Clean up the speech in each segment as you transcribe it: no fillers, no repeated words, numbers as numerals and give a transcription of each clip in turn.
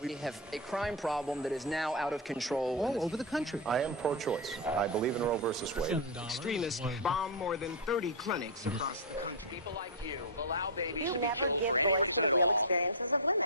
We have a crime problem that is now out of control. All over the country. I am pro-choice. I believe in Roe versus Wade. Extremists bomb more than 30 clinics across the country. People like you allow babies You to never be give voice to the real experiences of women.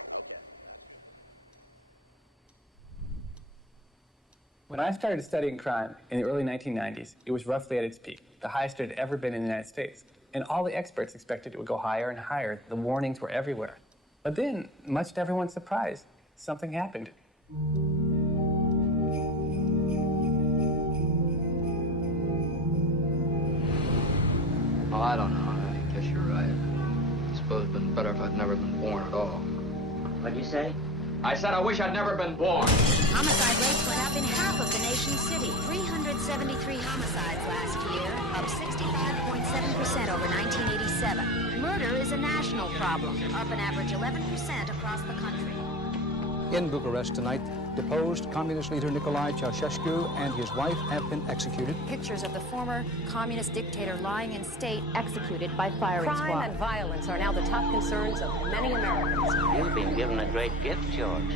When I started studying crime in the early 1990s, it was roughly at its peak, the highest it had ever been in the United States. And all the experts expected it would go higher and higher. The warnings were everywhere. But then, much to everyone's surprise, something happened. Oh, I don't know. I guess you're right. I suppose it'd been better if I'd never been born at all. What'd you say? I said I wish I'd never been born. Homicide rates went up in half of the nation's city. 373 homicides last year, up 65.7% over 1987. Murder is a national problem, up an average 11% across the country. In Bucharest tonight, deposed communist leader Nicolae Ceausescu and his wife have been executed. Pictures of the former communist dictator lying in state, executed by firing squad. Crime and violence are now the top concerns of many Americans. You've been given a great gift, George.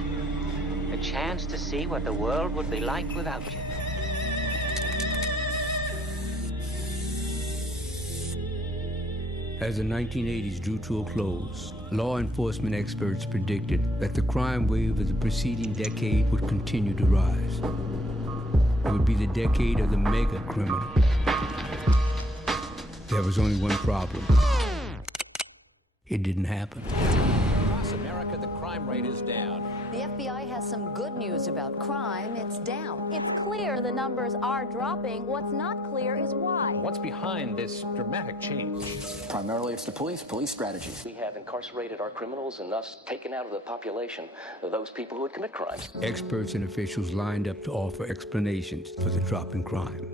A chance to see what the world would be like without you. As the 1980s drew to a close, law enforcement experts predicted that the crime wave of the preceding decade would continue to rise. It would be the decade of the mega criminal. There was only one problem. It didn't happen. Across America, the crime rate is down. The FBI has some good news about crime. It's down. It's clear the numbers are dropping. What's not clear is why. What's behind this dramatic change? Primarily, it's the police strategies. We have incarcerated our criminals and thus taken out of the population those people who would commit crimes. Experts and officials lined up to offer explanations for the drop in crime.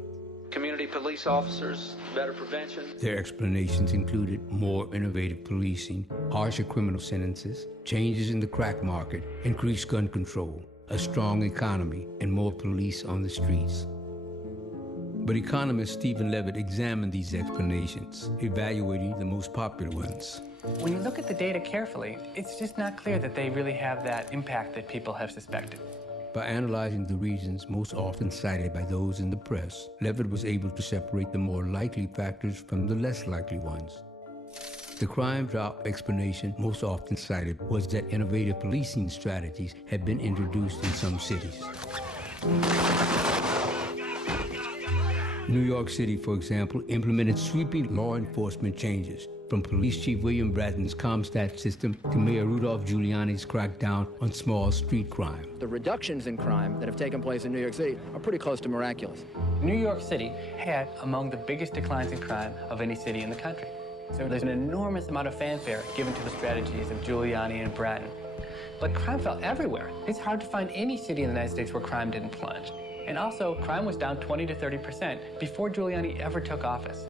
Community police officers, better prevention. Their explanations included more innovative policing, harsher criminal sentences, changes in the crack market, increased gun control, a strong economy, and more police on the streets. But economist Stephen Levitt examined these explanations, evaluating the most popular ones. When you look at the data carefully, it's just not clear that they really have that impact that people have suspected. By analyzing the reasons most often cited by those in the press, Levitt was able to separate the more likely factors from the less likely ones. The crime drop explanation most often cited was that innovative policing strategies had been introduced in some cities. New York City, for example, implemented sweeping law enforcement changes, from Police Chief William Bratton's CompStat system to Mayor Rudolph Giuliani's crackdown on small street crime. The reductions in crime that have taken place in New York City are pretty close to miraculous. New York City had among the biggest declines in crime of any city in the country. So there's an enormous amount of fanfare given to the strategies of Giuliani and Bratton. But crime fell everywhere. It's hard to find any city in the United States where crime didn't plunge. And also, crime was down 20 to 30% before Giuliani ever took office.